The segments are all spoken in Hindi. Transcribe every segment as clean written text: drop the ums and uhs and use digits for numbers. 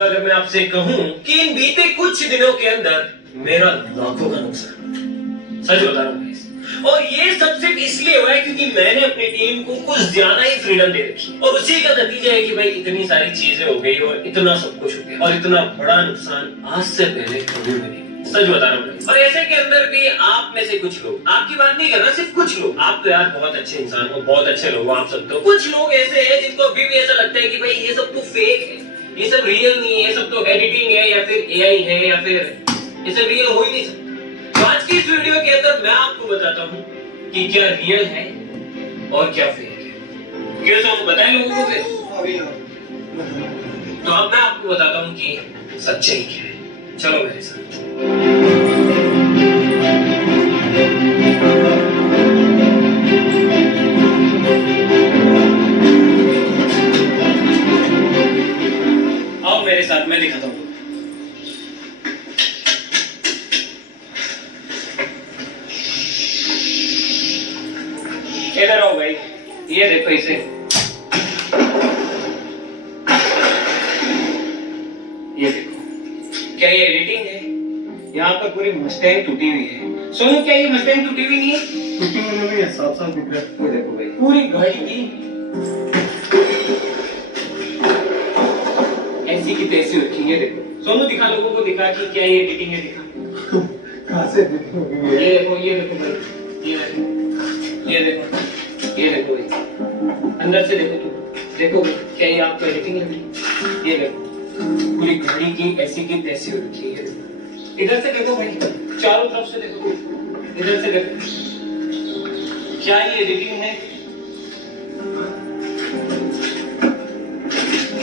अगर मैं आपसे कहूं कि इन बीते कुछ दिनों के अंदर मेरा लाखों का नुकसान, सच बता रहा हूं, और ये सब सिर्फ इसलिए हुआ है क्योंकि मैंने अपनी टीम को कुछ ज्यादा ही फ्रीडम दे रखी और उसी का नतीजा है कि भाई इतनी सारी चीजें हो गई और इतना सब कुछ हो गया और इतना बड़ा नुकसान आज से पहले कभी भी नहीं। सच बता रहा हूँ। और ऐसे के अंदर भी आप में से कुछ लोग, आपकी बात नहीं कर रहा, सिर्फ कुछ लोग, आप तो यार बहुत अच्छे इंसान हो, बहुत अच्छे लोग हो आप सब, तो कुछ लोग ऐसे हैं जिनको अभी भी ऐसा लगता है कि भाई ये सब तो फेक है, ये सब रियल नहीं है, ये सब तो एडिटिंग है या फिर एआई है या फिर ये सब रियल हो ही नहीं सकता। तो आज की इस वीडियो के अंदर मैं आपको बताता हूँ कि क्या रियल है और क्या फेक है। क्यों सब बताएं लोगों को फिर? तो अब मैं आपको बताता हूँ कि सच्चाई क्या है। चलो मेरे साथ। आओ मेरे साथ, मैं दिखाता हूँ। इधर आओ भाई, ये देखो इसे, ये देखो, क्या ये एडिटिंग है? यहाँ पर पूरी मस्टैंग टूटी हुई है। सोनू क्या ये मस्टैंग टूटी हुई नहीं है? टूटी हुई नहीं है, साफ साफ दिख रहा है। ये देखो भाई, पूरी गाड़ी की ऐसी की तैसी रखी है। देखो सोनू, दिखा लोगों को, दिखा कि क्या ये एडिटिंग है, दिखा। कहाँ से दिखेगी? ये देखो, ये देखो भाई, ये देखो, ये देखो, ये देखो भाई, अंदर से देखो तुम, देखो क्या ये आपको एडिटिंग लग रही? ये देखो पूरी गाड़ी की ऐसी की तैसी हो रखी है। इधर से देखो भाई, चारों तरफ से देखो, इधर से देखो, क्या ये एडिटिंग है?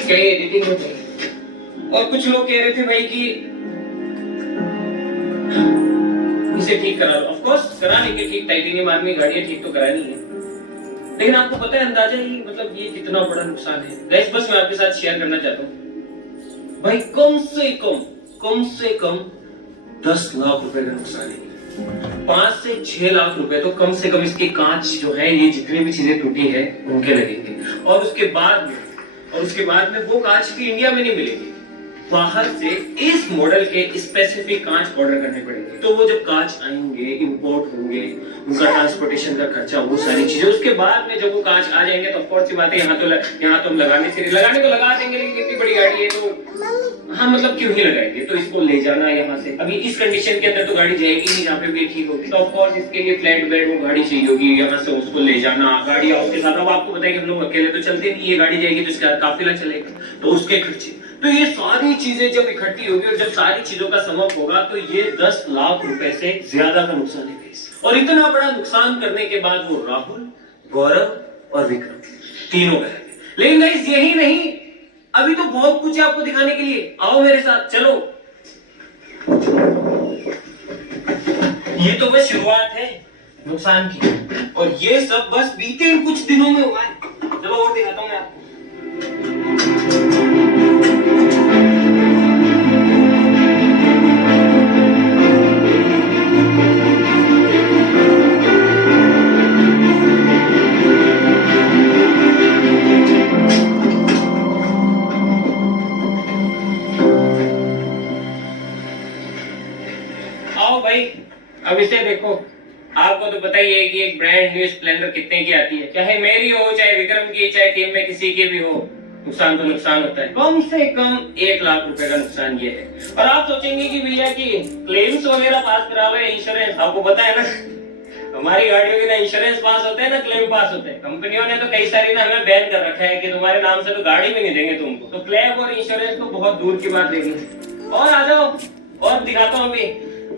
क्या ये एडिटिंग है भाई? और कुछ लोग कह रहे थे भाई कि इसे ठीक करा लो। ऑफ कोर्स करा लेंगे ठीक, टाइटेनियम आर्मी गाड़ियां ठीक तो करानी है, लेकिन आपको पता है अंदाजा ही, मतलब ये कितना बड़ा नुकसान है गाइस। बस मैं आपके साथ शेयर करना चाहता हूँ भाई, कम से कम 10 लाख रुपए का नुकसान है। 5 से 6 लाख रुपए तो कम से कम इसके कांच जो है, ये जितनी भी चीजें टूटी है उनके लगेंगे। और उसके बाद में वो कांच भी इंडिया में नहीं मिलेगी, बाहर से इस मॉडल के स्पेसिफिक कांच ऑर्डर करने पड़ेंगे। तो वो जब कांच आएंगे, इंपोर्ट होंगे, उनका ट्रांसपोर्टेशन का खर्चा, वो सारी चीजें, उसके बाद में जब वो कांच आ जाएंगे तो ऑफ कोर्स सी बात है, यहाँ तो हम लगाने को लगा देंगे, लेकिन इतनी बड़ी गाड़ी है तो हाँ मतलब क्यों ही लगाएंगे। तो इसको ले जाना यहाँ से, अभी इस कंडीशन के अंदर तो गाड़ी जाएगी नहीं जहाँ पे भी ठीक होगी, तो ऑफ कोर्स इसके लिए फ्लैट बेड वो गाड़ी चाहिए होगी, यहाँ से उसको ले जाना, गाड़ी उसके साथ। अब आपको बताया कि हम लोग अकेले तो चलते नहीं, ये गाड़ी जाएगी तो इसका काफिला चलेगा, तो उसके खर्चे, तो ये सारी चीजें जब इकट्ठी होगी और जब सारी चीजों का समअप होगा तो ये 10 लाख रुपए से ज्यादा का नुकसान है। और इतना बड़ा नुकसान करने के बाद वो राहुल, गौरव और विक्रम तीनों गए। लेकिन गाइस यही नहीं, अभी तो बहुत कुछ है आपको दिखाने के लिए, आओ मेरे साथ चलो। ये तो बस शुरुआत है नुकसान की, और ये सब बस बीते कुछ दिनों में हुआ है। चलो और दिखाता हूं मैं आपको। आओ भाई, अब इसे देखो। आपको तो पता ही है कि एक ब्रांड न्यू स्प्लेंडर कितने की आती है, चाहे मेरी हो, चाहे विक्रम की, चाहे टीम में किसी के भी हो, नुकसान तो नुकसान होता है। कम से कम 1 लाख रुपए का नुकसान ये है। और आप सोचेंगे कि भैया की क्लेम्स वगैरह पास करा लो, इंश्योरेंस, आपको पता है ना हमारी गाड़ियों के ना इंश्योरेंस पास होते हैं ना क्लेम पास होते हैं। कंपनियों ने तो कई सारी ना हमें बैन कर रखा है कि तुम्हारे नाम से तो गाड़ी भी नहीं देंगे तुमको, तो क्लेम और इंश्योरेंस तो बहुत दूर की बात देगी। और आ जाओ और दिखाता हूँ अभी,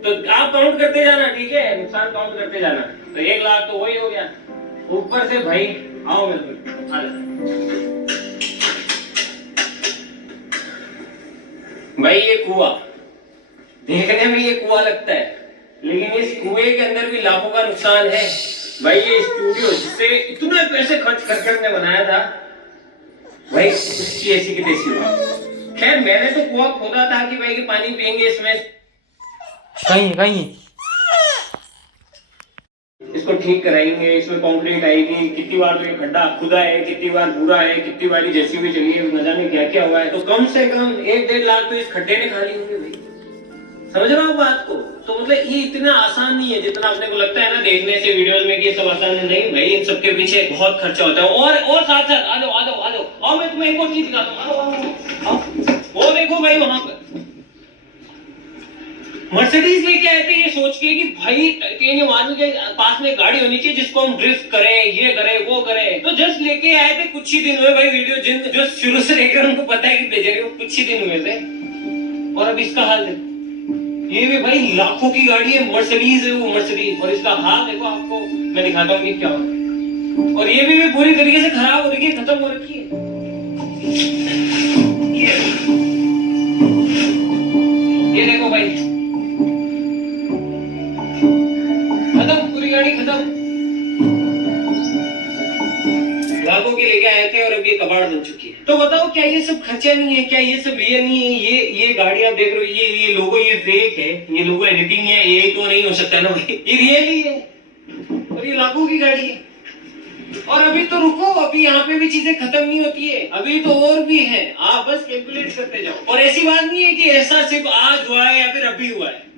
तो आप काउंट करते जाना, ठीक है, नुकसान काउंट करते जाना। तो 1 लाख तो वही हो गया, ऊपर से भाई आओ मेरे भाई, ये कुआं देखने में ये कुआं लगता है, लेकिन इस कुएं के अंदर भी लाखों का नुकसान है भाई। ये स्टूडियो जिससे इतने पैसे खर्च करके बनाया था भाई, उसकी ऐसी की तैसी हुआ। खैर मैंने तो कुआं खोदा था कि भाई कि पानी पियेंगे इसमें, कहीं इसको ठीक कराएंगे, इसमें कंक्रीट आएगी, कितनी बार तो ये खड्डा खुदा है, कितनी बार बुरा है, कितनी बार जेसीबी चली है, न जाने क्या क्या हुआ है। तो कम से कम 1-1.5 लाख तो इस खड्डे ने खा लिए होंगे भाई। समझ रहे हो बात को? तो मतलब ये इतना आसान नहीं है जितना अपने को लगता है ना देखने से वीडियोस में कि ये सब आसान है। नहीं भाई, इन सब के पीछे बहुत खर्चा होता है। और साथ साथ आ जाओ और मैं तुम्हें एक और चीज दिखाता हूँ। आओ। वो देखो भाई, वहां पर मर्सिडीज लेके आए थे ये सोच के कि भाई टाइटेनियम आर्मी के पास में गाड़ी होनी चाहिए जिसको हम ड्रिफ्ट करें, ये करें, वो करें। तो जस्ट लेके आए थे, कुछ ही दिन हुए भाई। वीडियो जो शुरू से लेकर उनको पता है कि भेजेंगे, वो कुछ ही दिन हुए थे और अब इसका हाल देखो। ये भी भाई लाखों की गाड़ी है, मर्सिडीज है वो, मर्सिडीज। और इसका हाल देखो, आपको मैं दिखाता हूँ कि क्या हो। और ये भी पूरी तरीके से खराब हो रही है, खत्म हो रखी है। ये देखो भाई, खत्म, पूरी गाड़ी खत्म। लाखों की लेके आए थे और अब ये कबाड़ बन चुकी है। तो बताओ, क्या ये सब खर्चा नहीं है? क्या ये सब रियल नहीं है? ये गाड़ी आप देख रहे हो, ये लोगो ये फेक है, ये लोगो एडिटिंग है, ये तो नहीं हो सकता ना भाई, ये रियल ही है। और ये लाखों की गाड़ी है। और अभी तो रुको, अभी यहाँ पे भी चीजें खत्म नहीं होती है, अभी तो और भी है। आप बस कैलकुलेट करते जाओ। और ऐसी बात नहीं है कि ऐसा सिर्फ आज हुआ है या फिर अभी हुआ है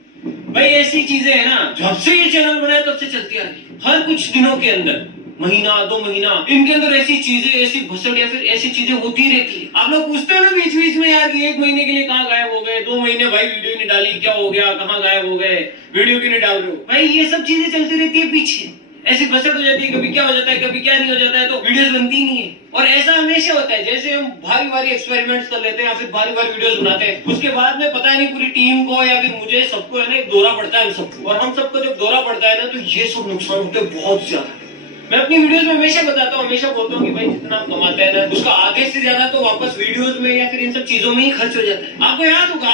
भाई। ऐसी चीजें है ना, जब से ये चैनल बना है तब से चलती आ रही है। हर कुछ दिनों के अंदर, महीना 2 महीना, इनके अंदर ऐसी चीजें, ऐसी भसड़ या फिर ऐसी चीजें होती रहती है। आप लोग पूछते हो ना बीच बीच में यार कि 1 महीने के लिए कहाँ गायब हो गए, 2 महीने भाई वीडियो नहीं डाली, क्या हो गया, कहाँ गायब हो गए, वीडियो क्यों नहीं डाल रहे हो भाई। ये सब चीजें चलती रहती है पीछे, ऐसी भसड़ हो जाती है, कभी क्या हो जाता है, कभी क्या नहीं हो जाता है, तो वीडियोस बनती नहीं है। और ऐसा हमेशा होता है, जैसे हम भारी भारी एक्सपेरिमेंट्स कर लेते हैं या फिर भारी भारी वीडियोस बनाते हैं, उसके बाद में पता नहीं पूरी टीम को या फिर मुझे, सबको है ना एक दौरा पड़ता है हम सबको। और हम सबको जब दौरा पड़ता है ना, तो ये सब नुकसान होते हैं बहुत ज्यादा। मैं अपनी वीडियोस में हमेशा बताता हूँ, हमेशा बोलता हूँ कि भाई जितना आप कमाते हैं ना, उसका आधे से ज्यादा तो वापस वीडियोस में या फिर इन सब चीजों में ही खर्च हो जाता है। आपको याद होगा,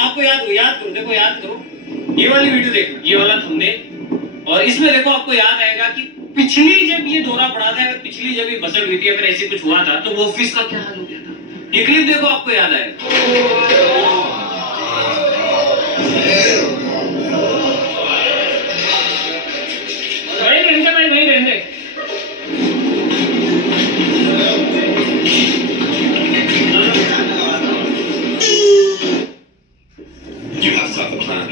याद करो, देखो याद करो, ये वाली वीडियो देखो, ये वाला थंबनेल, और इसमें देखो आपको याद आएगा कि पिछली जब ये दौरा पड़ा था, पिछली जब ये बसड़ हुई थी, अगर ऐसे कुछ हुआ था तो वो ऑफिस का क्या हाल हो गया था। ये क्लिप देखो, आपको याद आएगा। वही रहने You have to have a plan.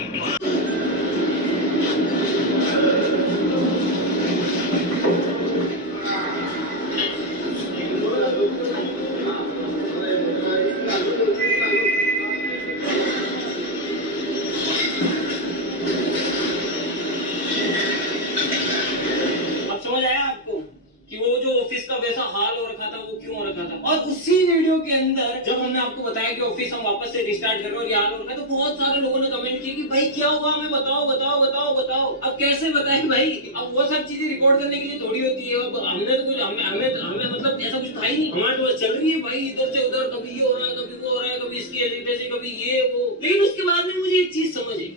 और उसी वीडियो के अंदर जब हमने आपको बताया कि ऑफिस हम वापस से रिस्टार्ट कर रहे हैं और यहाँ हो रखा है, तो बहुत सारे लोगों ने कमेंट किया कि भाई क्या हुआ, हमें बताओ। अब कैसे बताएं भाई, अब वो सब चीजें रिकॉर्ड करने के लिए थोड़ी होती है। अब हमने तो कुछ हमें मतलब ऐसा कुछ था ही नहीं। हमारे तो चल रही है भाई, इधर से उधर, कभी ये हो रहा है, कभी वो हो रहा है, कभी इसकी एडिटेशन, कभी ये वो। लेकिन उसके बाद में मुझे एक चीज समझ आई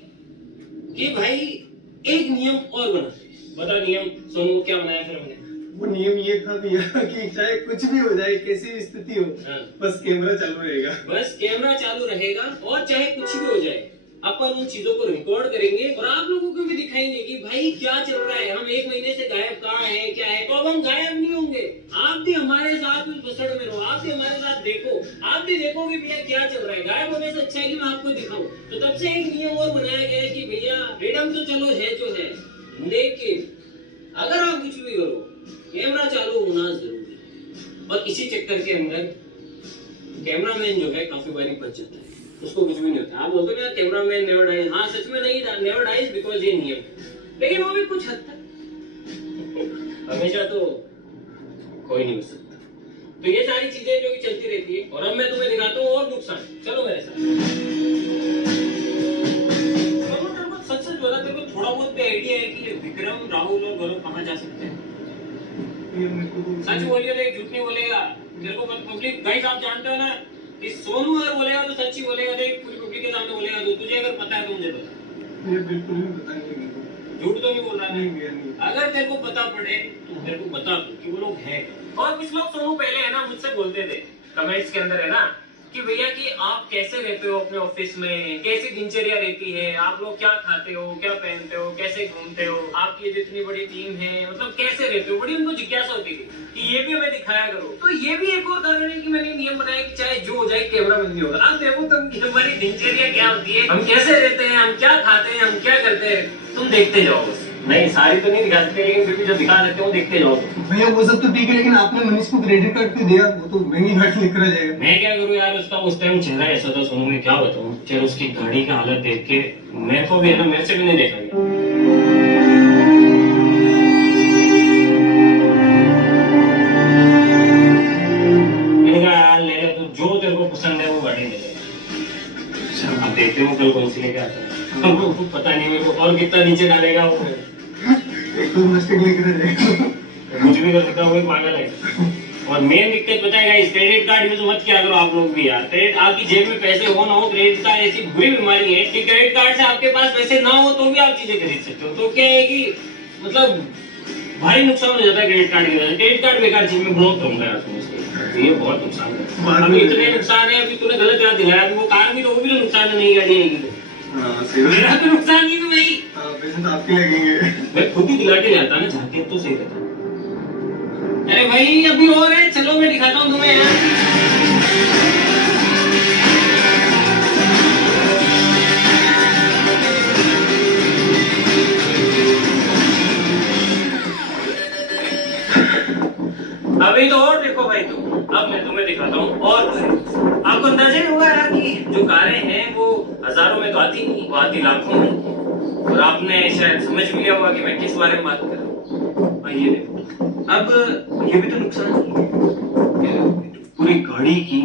कि भाई एक नियम और बना। बता नियम सोनू, क्या बनाया फिर हमने? वो नियम ये था भैया कि चाहे कुछ भी हो जाए, कैसी भी स्थिति हो, बस कैमरा चालू रहेगा। बस कैमरा चालू रहेगा और चाहे कुछ भी हो जाए, अपन उन चीजों को रिकॉर्ड करेंगे और आप लोगों को भी दिखाएंगे कि भाई क्या चल रहा है। हम 1 महीने से गायब कहाँ है, क्या है। तो अब हम गायब नहीं होंगे, आप भी हमारे साथ उस बसड़ में रहो, आप भी हमारे साथ देखो, आप भी देखोगे भैया क्या चल रहा है। गायब होने से अच्छा है कि मैं आपको दिखाऊं। तो तब से एक नियम और बनाया गया है कि भैया फ्रीडम तो चलो है जो है, लेकिन अगर आप कुछ भी करो, कैमरा चालू होना जरूरी है। और इसी चक्कर के अंदर कैमरामैन जो है काफी बारी बच जाता है, उसको कुछ भी नहीं होता। आप बोलते हो कैमरामैन नेवर डाइज, हाँ सच में नहीं नेवर डाइज, बिकॉज ये नियम। लेकिन वो भी कुछ हद तक, हमेशा तो कोई नहीं बच सकता। तो ये सारी चीजें जो कि चलती रहती है। और अब मैं तुम्हें दिखाता हूँ और नुकसान, चलो मेरे साथ। सच बोला, तेरे को थोड़ा बहुत भी आइडिया है कि ये विक्रम, राहुल और गौरव कहाँ जा सकते हैं? सच बोलिए, झूठ नहीं बोलेगा। तेरे को पब्लिक गाइस आप जानते हो ना कि सोनू अगर बोलेगा तो सच्ची बोलेगा, देख पूरी पब्लिक के सामने बोलेगा। तो तुझे अगर पता है तो मुझे बता। ये बिल्कुल नहीं पता, नहीं झूठ तो नहीं बोल रहा नहीं। अगर तेरे को पता पड़े तो तेरे को बता कि वो लोग हैं। और कुछ लोग सोनू पहले है ना मुझसे बोलते थे कमेंट्स के अंदर है ना कि भैया कि आप कैसे रहते हो अपने ऑफिस में, कैसी दिनचर्या रहती है, आप लोग क्या खाते हो, क्या पहनते हो, कैसे घूमते हो, आपकी जितनी बड़ी टीम है, मतलब कैसे रहते हो, बड़ी उनको जिज्ञासा होती थी कि ये भी हमें दिखाया करो। तो ये भी एक और कारण है कि मैंने नियम बनाया कि चाहे जो हो जाए कैमरा बंद नहीं होगा। आप देखो तुम कि हमारी दिनचर्या क्या होती है, हम कैसे रहते हैं, हम क्या खाते हैं, हम क्या करते हैं, तुम देखते जाओ बस। नहीं सारी तो नहीं दिखा सकते, लेकिन फिर भी जो दिखा सकते हो वो देखते जाओ। भैया वो सब तो ठीक है, लेकिन आपने मनीष को क्रेडिट कार्ड क्यों दिया? वो तो महंगी गाड़ी लेकर आ जाएगा। मैं क्या करूँ यार, उसका उस टाइम चेहरा ऐसा था सोनू, मैं क्या बताऊँ। चलो उसकी गाड़ी का हालत देख के मेरे को भी है ना, मेरे से भी नहीं देखा गया। मैंने कहा यार ले ले तू, जो तेरे को पसंद है वो गाड़ी ले ले। अच्छा अब देखते हो कल कौन सी लेके आता है। वो पता नहीं मेरे को और कितना नीचे डालेगा वो। एक तो मिस्टेक लेकर आ जाएगा। कुछ भी कर सकता हूँ, वो एक पागल है। और मेन दिक्कत बताएगा, इस क्रेडिट कार्ड यूज मत किया करो आप लोग भी यार। क्रेडिट, आपकी जेब में पैसे हो ना हो, क्रेडिट कार्ड ऐसी बुरी बीमारी है कि क्रेडिट कार्ड से आपके पास पैसे ना हो तो भी आप चीजें खरीद सकते हो। तो क्या है कि मतलब भारी नुकसान हो जाता है क्रेडिट कार्ड की वजह से। क्रेडिट कार्ड बेकार चीज में ब्लॉक करूंगा यार तुम इसको, ये बहुत नुकसान है। अभी इतने नुकसान है, अभी तूने गलत याद दिलाया। अभी वो कार भी तो, वो भी तो नुकसान है, नहीं गाड़ी आएगी तो मेरा तो नुकसान नहीं है भाई। पैसे तो आपके लगेंगे। मैं खुद ही दिला के जाता ना, जाके तो सही रहता। अरे भाई अभी और है, चलो मैं दिखाता हूँ तुम्हें यार। अभी तो और देखो भाई तुम, अब मैं तुम्हें दिखाता हूँ और आपको अंदाजा ही होगा यार कि जो कारें हैं वो हजारों में तो आती नहीं, वो आती लाखों में। और आपने शायद समझ भी लिया होगा कि मैं किस बारे में बात कर रहा हूँ। भाई ये देखो, अब ये भी तो नुकसान ही है। पूरी गाड़ी की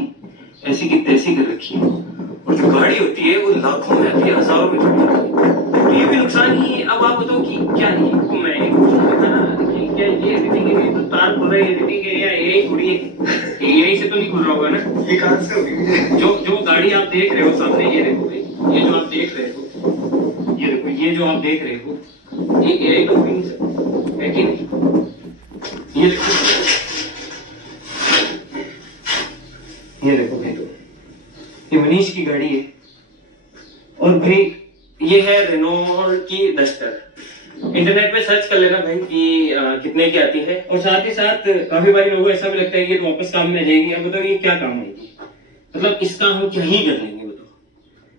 ऐसी की तैसी कर रखी है, और जो गाड़ी होती है वो लाखों में आती है, हजारों में तो ये भी नुकसान ही है। अब आप बताओ कि क्या है, मैं कि क्या ये एडिटिंग है, तो तार खुल रहा है, एडिटिंग है या यही खुली है, यही से तो नहीं खुल रहा होगा ना। ये कहां से होगी? जो गाड़ी आप देख रहे हो सामने, ये देखो भाई, ये जो आप देख रहे हो, ये देखो, ये जो आप देख रहे हो, ये एआई तो नहीं सकता है कि नहीं। ये देखो, ये देखो भाई, तो ये मनीष की गाड़ी है। और भाई ये है रेनॉल्ट की डस्टर। इंटरनेट पे सर्च कर लेना भाई कि कितने की आती है। और साथ ही साथ काफी बार लोगों को ऐसा भी लगता है कि वापस काम में आ जाएगी। अब बताओ ये क्या काम आएगी, मतलब इसका हम क्या ही कर लेंगे बताओ।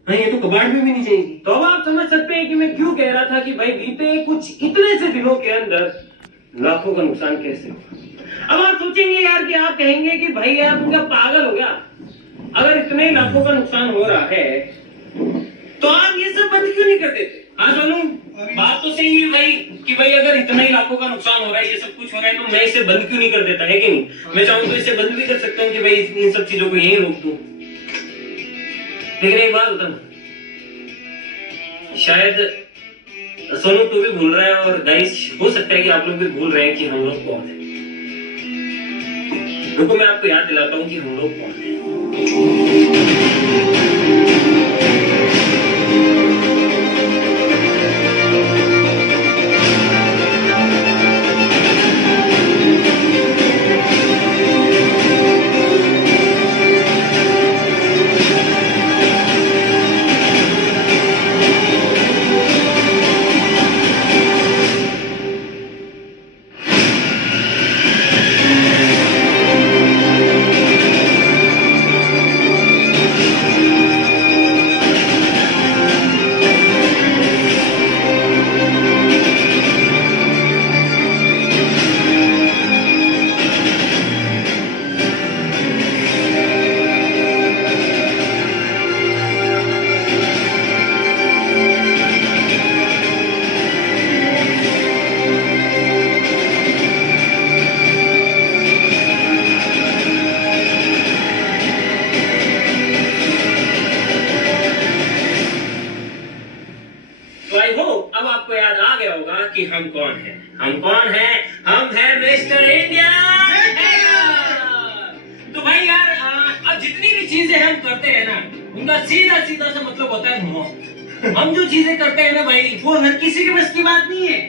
हाँ ये तो कबाड़ में भी नहीं जाएगी। तो अब आप समझ सकते हैं कि मैं क्यों कह रहा था कि भाई बीते कुछ इतने से दिनों के अंदर लाखों का नुकसान कैसे हुआ। अब आप सोचेंगे यार कि आप कहेंगे कि भाई यार तुम क्या पागल हो गया, अगर इतने लाखों का नुकसान हो रहा है तो आप ये सब बंद क्यों नहीं कर देते। हाँ सोनू, बात तो सही है भाई कि भाई अगर इतना ही लाखों का नुकसान हो रहा है, ये सब कुछ हो रहा है, तो मैं इसे बंद क्यों नहीं कर देता, है कि नहीं। मैं चाहूँ तो इसे बंद भी कर सकता हूँ कि भाई इन सब चीजों को यहीं रोक दूं। लेकिन एक बात बता, शायद सोनू तू भी भूल रहा है और गाइस हो सकता है कि आप लोग भी भूल रहे हैं कि हम लोग कौन है। रुको मैं आपको याद दिलाता हूँ कि हम लोग कौन है। अब आपको याद आ गया होगा कि हम कौन हैं। हम कौन हैं? हम हैं मिस्टर इंडिया। तो भाई यार अब जितनी भी चीजें हम करते हैं ना, उनका सीधा सीधा सा मतलब होता है मौत। हम जो चीजें करते हैं ना भाई, वो हर किसी के बस की बात नहीं है।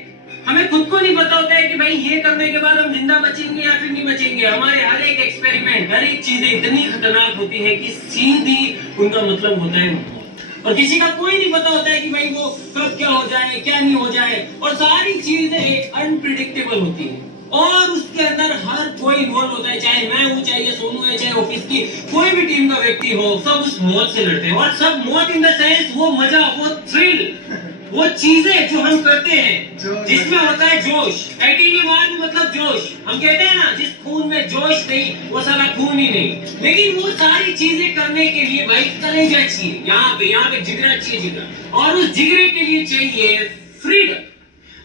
हमें खुद को नहीं पता होता है कि भाई ये करने के बाद हम जिंदा बचेंगे या फिर नहीं बचेंगे। हमारे हर एक एक्सपेरिमेंट, हर एक चीजें इतनी खतरनाक होती है कि सीधी उनका मतलब होता है मौत। और किसी का कोई नहीं पता होता है कि भाई वो कब क्या हो जाए, क्या नहीं हो जाए। और सारी चीजें अनप्रिडिक्टेबल होती है और उसके अंदर हर कोई इन्वॉल्व होता है, चाहे मैं हूँ, चाहे ये सोनू है, चाहे ऑफिस की कोई भी टीम का व्यक्ति हो, सब उस मौत से लड़ते हैं। और सब मौत इन द सेंस वो मजा, वो थ्रिल, वो चीजें जो हम करते हैं जिसमें होता है जोश। टाइटेनियम आर्म मतलब जोश। हम कहते हैं ना, जिस खून में जोश नहीं वो सारा खून ही नहीं। लेकिन वो सारी चीजें करने के लिए भाई कलेजा चाहिए, यहाँ पे जिगरा चाहिए, जिगरा। और उस जिगरे के लिए चाहिए फ्रीडम।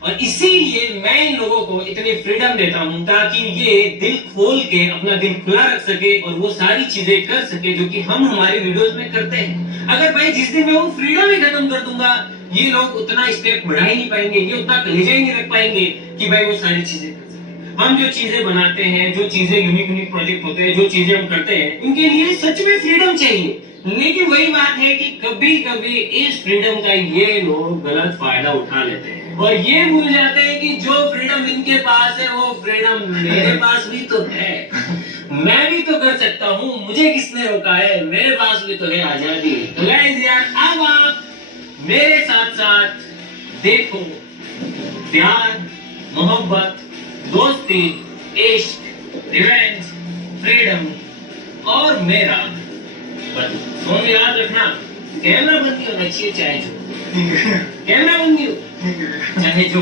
और इसीलिए मैं इन लोगों को इतनी फ्रीडम देता हूं ताकि ये दिल खोल के अपना दिल खुला रख सके और वो सारी चीजें कर सके जो कि हम हमारी वीडियोस में करते हैं। अगर भाई जिस दिन मैं वो फ्रीडम ही खत्म कर दूंगा, ये लोग उतना स्टेप बढ़ा ही नहीं पाएंगे, ये उतना कलेजा ही नहीं रख पाएंगे कि भाई वो सारी चीजें कर सके। हम जो चीजें बनाते हैं, जो चीजें यूनिक प्रोजेक्ट होते हैं, जो चीजें हम करते हैं, उनके लिए सच में फ्रीडम चाहिए। लेकिन वही बात है कि कभी कभी इस फ्रीडम का ये लोग गलत फायदा उठा लेते हैं और ये भूल जाते हैं कि जो फ्रीडम इनके पास है वो फ्रीडम मेरे पास भी तो है। मैं भी तो कर सकता हूँ, मुझे किसने रोका है, मेरे पास भी तो है आजादी। तो गाइस यार, अब आप मेरे साथ साथ देखो प्यार, मोहब्बत, दोस्ती, इश्क, रिवेंज, फ्रीडम और मेरा फोन याद रखना, कैमरा बंदी होना चाहिए, चाहे जो कैमरा बंदी हो चाहे जो।